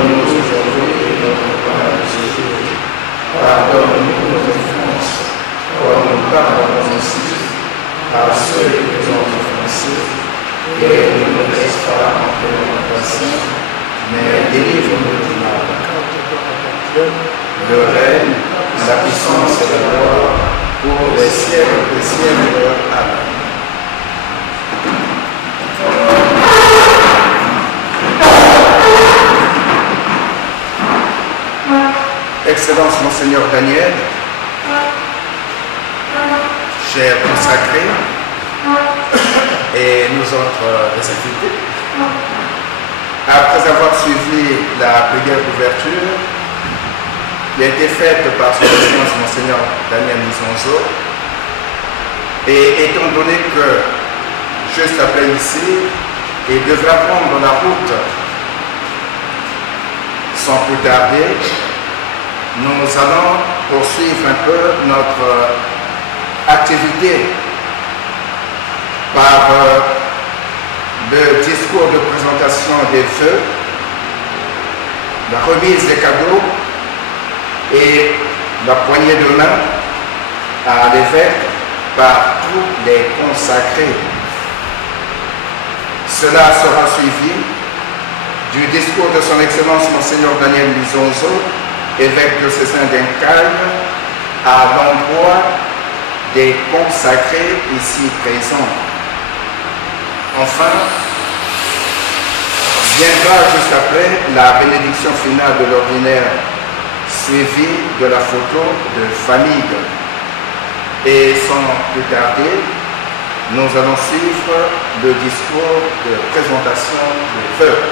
Donne-nous aujourd'hui notre pain de ce jour. Pardonne-nous nos offenses, comme nous pardonnons aussi à ceux qui nous ont offensés, et ne nous laisse pas entrer en tentation, mais délivre-nous du mal. Le règne, la puissance et la gloire pour les siècles des siècles. Amen. Excellence Monseigneur Daniel, cher consacré, et nous autres des invités, après avoir suivi la prière d'ouverture qui a été faite par son Excellence Monseigneur Daniel Mizonzo, et étant donné que juste après ici, il devra prendre la route sans plus tarder, nous allons poursuivre un peu notre activité par le discours de présentation des vœux, la remise des cadeaux et la poignée de main à l'évêque par tous les consacrés. Cela sera suivi du discours de son Excellence Monseigneur Daniel Mizonzo, évêque diocésain d'Incagne, à l'endroit des consacrés ici présents. Enfin, viendra juste après la bénédiction finale de l'ordinaire, suivie de la photo de famille. Et sans plus tarder, nous allons suivre le discours de présentation des vœux.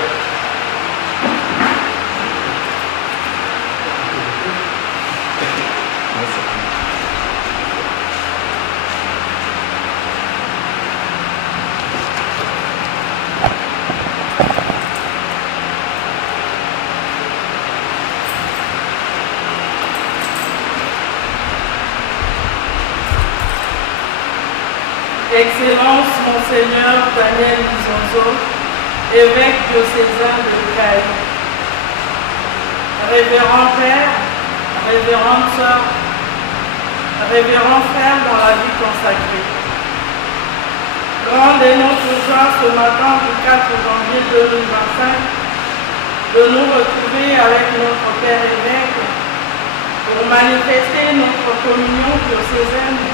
Excellence Monseigneur Daniel Mizonzo, évêque diocésain de Caille. Révérend Père, révérende Sœur, révérend Frère dans la vie consacrée. Grande est notre joie ce matin du 4 janvier 2025 de nous retrouver avec notre Père évêque pour manifester notre communion diocésaine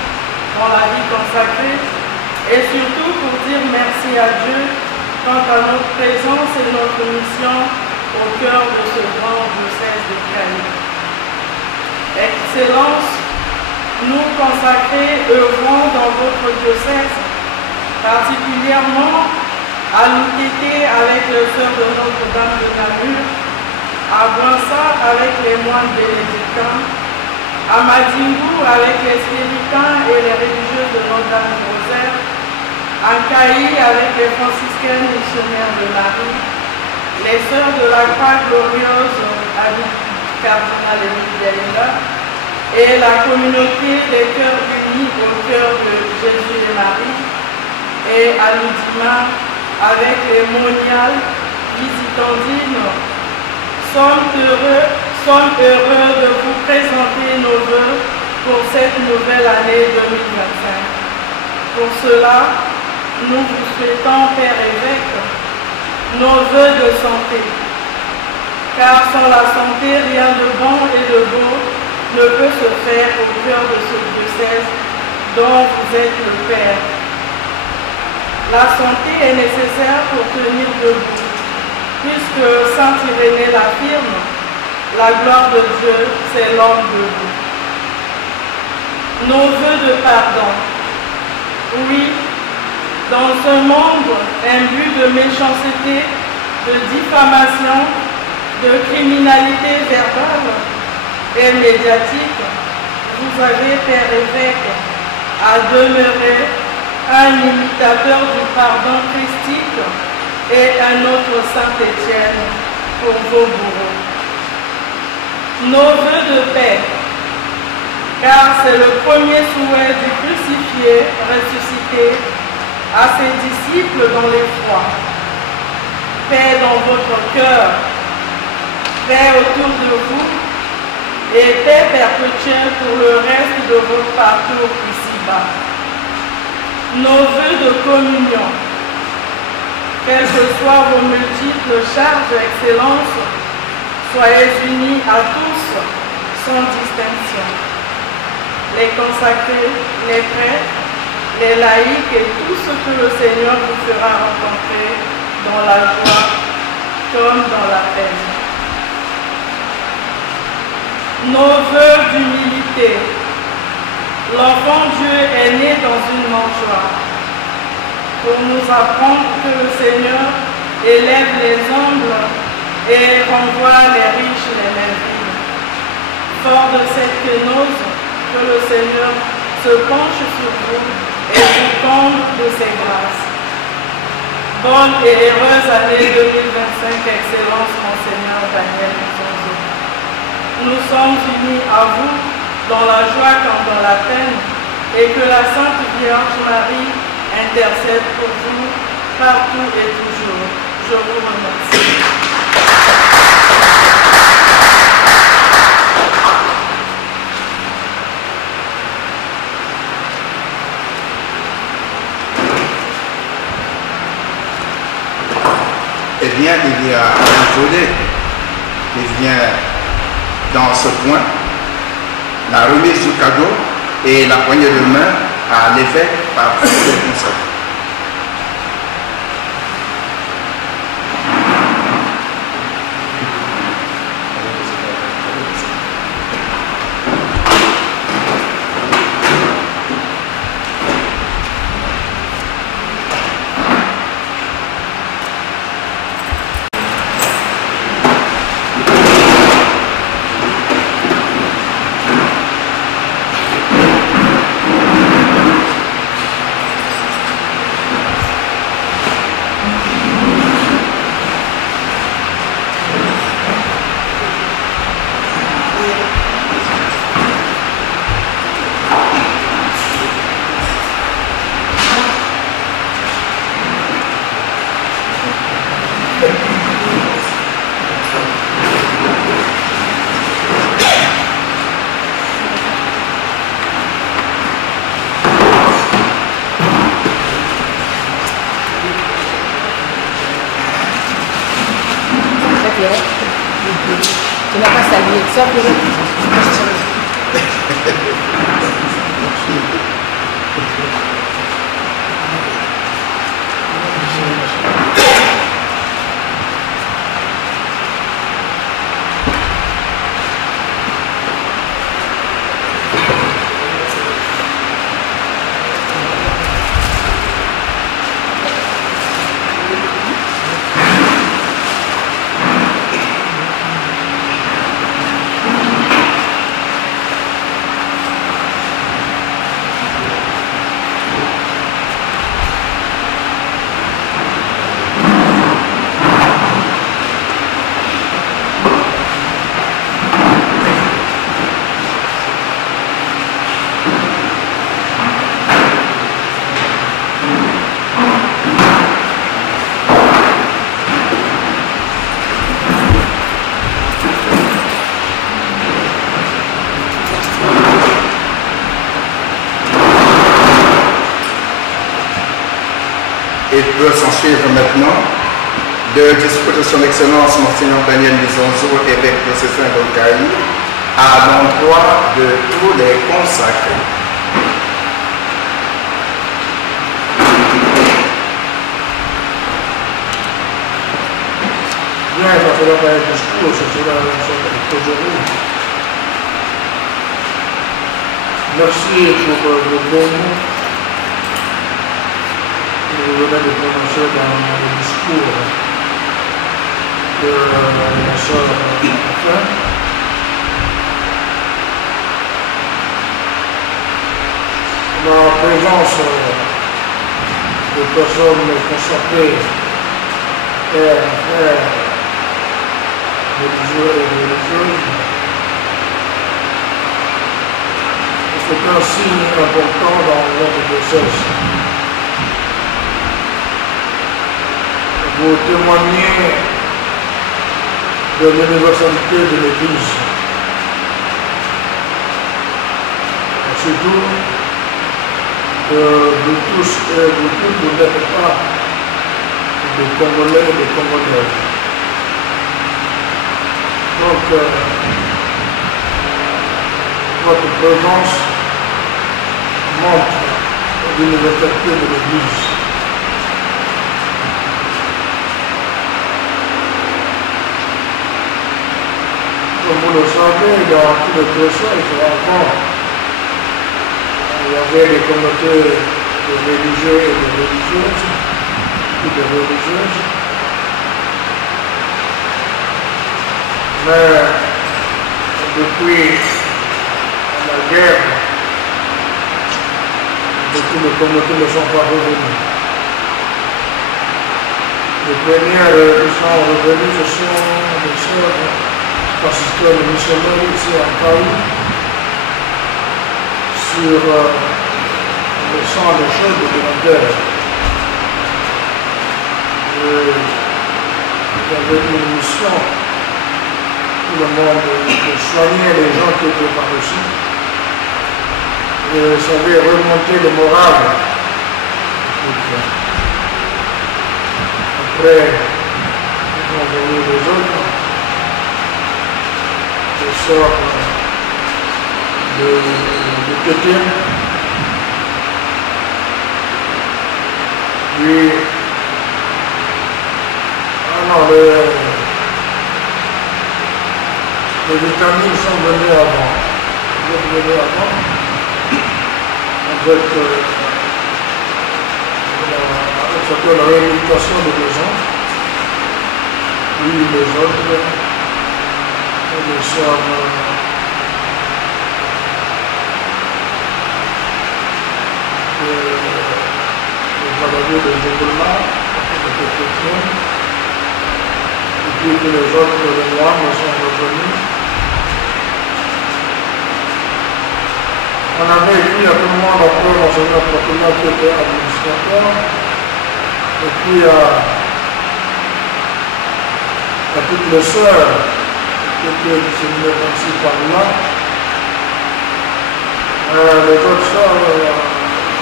dans la vie consacrée, et surtout pour dire merci à Dieu quant à notre présence et notre mission au cœur de ce grand diocèse de Caille. Excellence, nous consacrés œuvrons dans votre diocèse, particulièrement à l'Outété avec les sœurs de Notre-Dame de Namur, à Bransard avec les moines bénédictins, à Madingu avec les spiritains et les religieux de Notre-Dame du Rosaire, à Cailly avec les franciscaines missionnaires de Marie, les sœurs de la Croix glorieuse avec cardinal Émile Delinga, et la communauté des cœurs unis au cœur de Jésus et Marie, et à l'Oudima avec les moniales visitandines. Sommes heureux de vous présenter nos vœux pour cette nouvelle année 2025. Pour cela, nous vous souhaitons, Père évêque, nos vœux de santé. Car sans la santé, rien de bon et de beau ne peut se faire au cœur de ce diocèse dont vous êtes le Père. La santé est nécessaire pour tenir debout, puisque saint Irénée l'affirme, la gloire de Dieu, c'est l'homme debout. Nos vœux de pardon. Oui, dans un monde imbu de méchanceté, de diffamation, de criminalité verbale et médiatique, vous avez, Père évêque, à demeurer un imitateur du pardon christique et un autre Saint-Étienne pour vos bourreaux. Nos vœux de paix, car c'est le premier souhait du crucifié ressuscité à ses disciples dans l'effroi. Paix dans votre cœur, paix autour de vous et paix perpétuelle pour le reste de votre parcours ici-bas. Nos vœux de communion, quelles que soient vos multiples charges d'excellence, soyez unis à tous sans distinction. Les consacrés, les prêtres, les laïcs et tout ce que le Seigneur vous fera rencontrer dans la joie comme dans la peine. Nos vœux d'humilité. L'enfant Dieu est né dans une mangeoire pour nous apprendre que le Seigneur élève les humbles et renvoie les riches les mains vides. Fort de cette kénose, que le Seigneur se penche sur vous et vous comble de ses grâces. Bonne et heureuse année 2025, Excellence Monseigneur Daniel Nsonzo. Nous sommes unis à vous dans la joie comme dans la peine, et que la Sainte Vierge Marie intercède pour vous partout et toujours. Je vous remercie. Eh bien, il y a un volet qui vient dans ce point, la remise du cadeau et la poignée de main à l'évêque par tous les consacrés. Tu n'as pas salué, ça Il peut s'en suivre maintenant de discours de son Excellence Monseigneur Daniel Nsonzo, évêque diocésain d'Okaï, à l'endroit de tous les consacrés. Bien, il va falloir faire un discours, c'est cela aujourd'hui. Merci pour le bon mot que vous venez de prononcer dans le discours de la sœur Enfin. La présence de personnes consacrées et frères religieux et religieuses, c'est un signe important dans notre diocèse. Vous témoignez de l'universalité de l'Église. Surtout, de tous et de toutes, vous n'êtes pas des Congolais et des Congolaises. Donc, votre présence montre l'universalité de l'Église. Comme vous le savez, dans tous les procès, il se rencontre. Il y avait des communautés de religieux et de religieuses, et de religieuses. Mais depuis la guerre, beaucoup de communautés ne sont pas revenues. Les premières qui sont revenues, ce sont les sœurs pasteurs de missionnaires ici à Paris, sur le sang des choses de la guerre. Il y avait une mission, tout le monde, de soigner les gens qui étaient par-dessus. Et ça avait remonté le moral. Après, ils ont venu les autres, les sœurs de Pékin. Puis, les vitamines sont venus avant. Ils sont venus avant. Avec la réhabilitation de maison. Puis les autres, les sœurs le cavalier de Jogola, et puis que les autres, les noirs, sont revenus. On avait écrit à tout le monde après l'enseignant Procula qui était administrateur, et puis à toutes les sœurs qui étaient disséminées ainsi par là. Les autres sœurs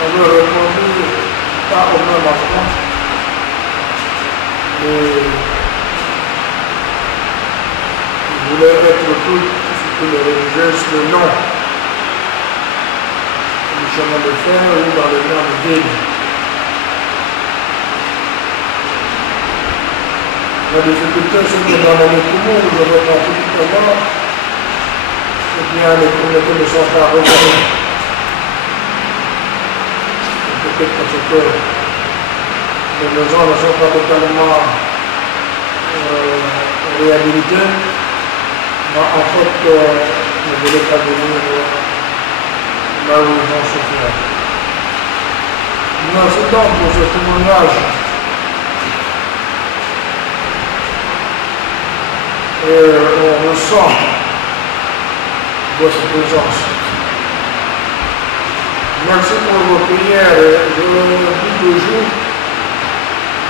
avaient répondu pas au même enfant. Et ils voulaient être toutes les religieuses le nom du chemin de fer ou dans les grandes villes. La difficulté, c'est que dans les poumons, vous avez parti tout à l'heure, eh bien, les communautés ne sont pas revenues. Peut-être parce que les maisons ne sont pas totalement réhabilitées, mais en fait, ne voulaient pas venir là où ils ont souffert. Merci donc pour ce témoignage. Et on ressent votre présence. Merci pour vos prières. Je le dis toujours,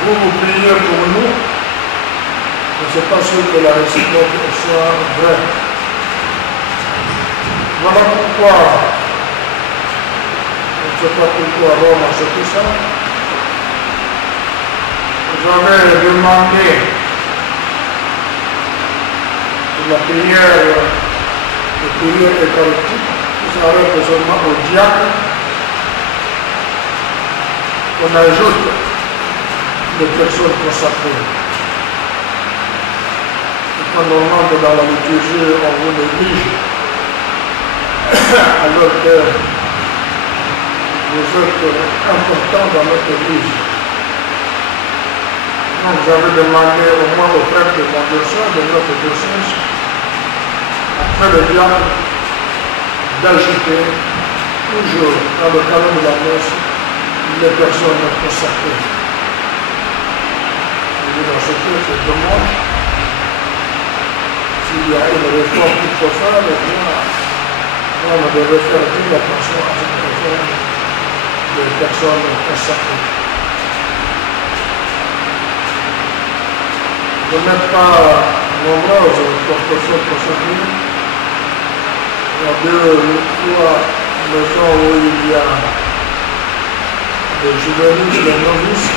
vous priez pour nous. Je ne sais pas sûr que la réciproque soit vraie. Voilà pourquoi, je ne sais pas pourquoi Rome a acheté ça. J'avais demandé la prière eucharistique, qui s'arrête seulement au diacre, on ajoute des personnes consacrées. C'est pas normal que dans la liturgie, on vous néglige, alors que vous êtes important dans notre église. Donc j'avais demandé au moins au prêtre de mon diocèse, de notre diocèse, après le diable, d'ajouter toujours dans le canon de la messe les personnes consacrées. Dans ce cas, c'est dommage. S'il y a une réforme qu'il faut faire, eh bien, on devrait faire toute l'attention à cette réforme des personnes consacrées. Je n'ai pas nombreuses proportions consacrées. Il y a 2 ou 3 maisons où il y a des juvéniles, des novices,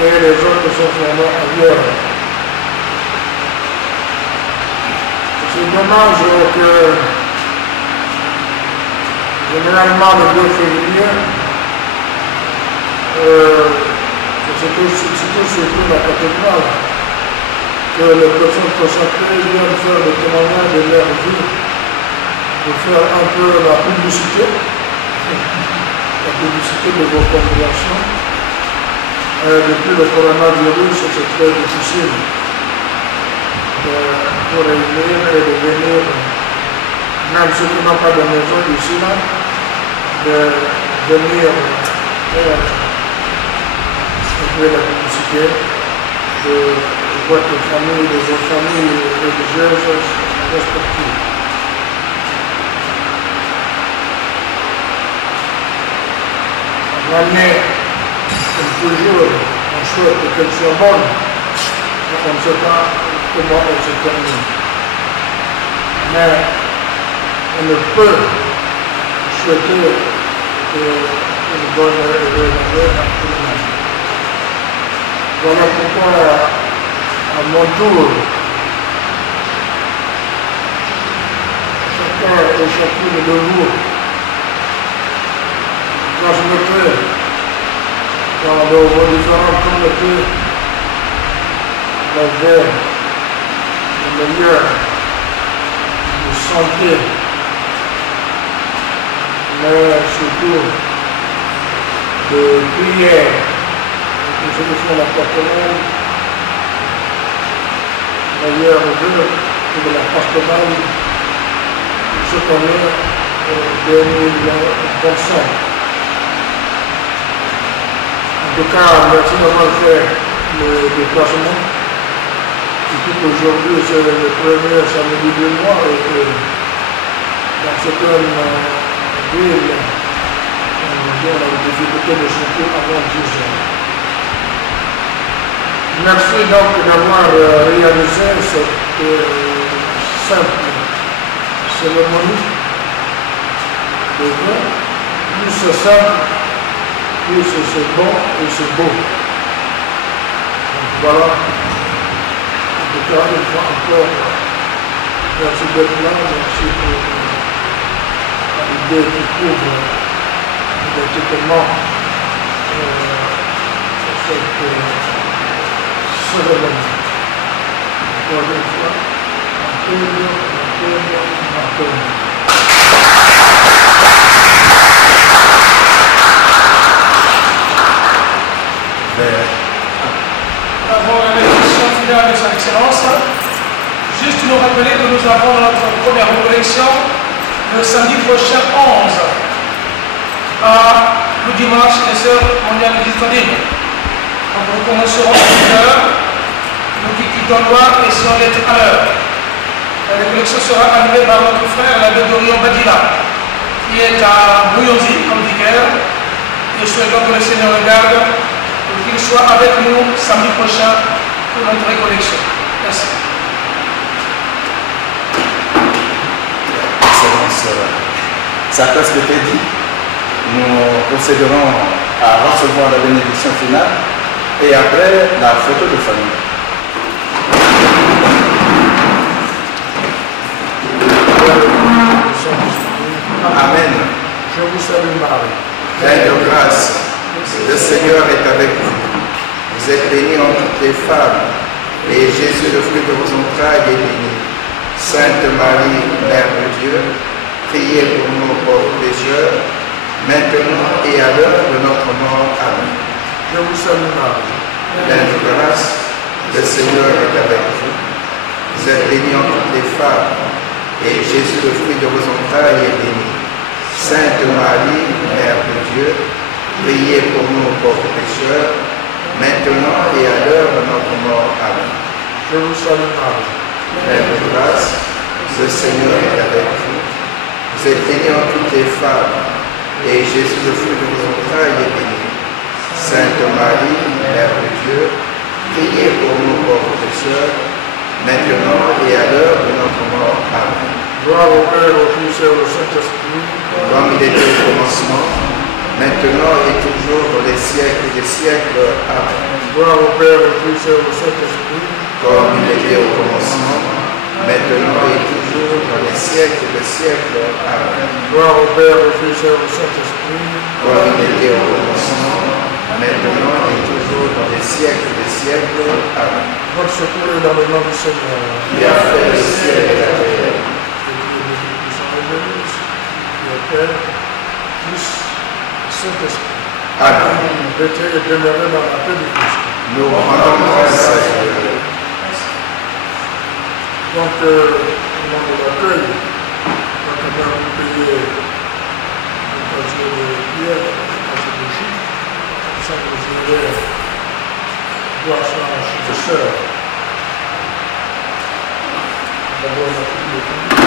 et les autres sont formés ailleurs. C'est dommage que généralement le 2 février, c'est surtout la cathédrale que les personnes consacrées viennent faire le témoignage de leur vie, pour faire un peu la publicité de vos congrégations. Depuis le coronavirus, c'est très difficile pour réunir et de venir, même ceux qui n'ont pas de maison ici, là, de venir faire la publicité de votre famille, de vos familles religieuses respectives. L'année, comme toujours, on souhaite qu'elle soit bonne, mais on ne sait pas comment elle se termine. Mais on ne peut souhaiter une bonne et heureuse année à tout le monde. Voilà pourquoi, à mon tour, chacun et chacune de vous transmettez dans vos différentes communautés la veille, le meilleur de santé, mais surtout de prière. Pour ceux qui font la pastorale, meilleur vœu pour la pastorale cette année 2025. En tout cas, merci d'avoir fait le déplacement. Surtout qu'aujourd'hui, c'est le premier samedi du mois et que dans certaines villes, on a la difficulté de sortir avant 10 heures. Merci donc d'avoir réalisé cette simple cérémonie de vœux. Plus c'est simple, plus c'est bon et c'est beau. Donc voilà. En tout cas, une fois encore, merci d'être là, merci pour l'idée qui couvre identiquement cette cérémonie. Encore une fois, Antonio. Avant la bénédiction finale de son Excellence, juste nous rappeler que nous avons notre première récollection le samedi prochain 11 le dimanche des Sœurs mondiales disponibles. Donc nous commencerons à 10h, nous qui quittons Loire et si on est à l'heure. La récollection sera animée par notre frère l'abbé Dorion Badila, qui est à Bouillonzi comme vicaire. Et souhaitons que le Seigneur regarde pour qu'il soit avec nous samedi prochain pour notre récollection. Merci. Excellence, ça a presque été dit. Nous procéderons à recevoir la bénédiction finale et après la photo de famille. Amen. Je vous salue Marie. Pleine de grâce, le Seigneur est avec vous. Vous êtes bénie entre toutes les femmes, et Jésus, le fruit de vos entrailles, est béni. Sainte Marie, Mère de Dieu, priez pour nous pauvres pécheurs, maintenant et à l'heure de notre mort. Amen. Je vous salue Marie. Pleine de grâce, le Seigneur est avec vous. Vous êtes bénie entre toutes les femmes, et Jésus, le fruit de vos entrailles, est béni. Sainte Marie, Mère de Dieu, priez pour nous pauvres pécheurs, maintenant et à l'heure de notre mort. Amen. Je vous salue Marie. Pleine de grâce, le Seigneur est avec vous. Vous êtes bénie entre toutes les femmes, et Jésus, le fruit de vos entrailles, est béni. Sainte Marie, Mère de Dieu, Priez pour nous pauvres pécheurs, maintenant et à l'heure de notre mort. Amen. Gloire au Père, au Fils et au Saint-Esprit. Comme il était au commencement, maintenant et toujours dans les siècles des siècles. Amen. Gloire au Père, au Fils et au Saint-Esprit. Comme il était au commencement, maintenant et toujours dans les siècles des siècles. Amen. Gloire au Père, au Fils et au Saint-Esprit. Comme il était au commencement, maintenant et toujours dans les siècles des siècles. Amen. Votre secours est dans le nom du Seigneur. Qui a fait le ciel et la terre. Père, Fils, Saint-Esprit. Amen. Mettez et demeurez dans la paix du Christ. Nous rendons grâce à Dieu. Donc, au moment de l'accueil, maintenant vous payez le quartier de Pierre, le quartier de Chine, ça vous irez voir ça chez les sœurs. D'abord, on a pris le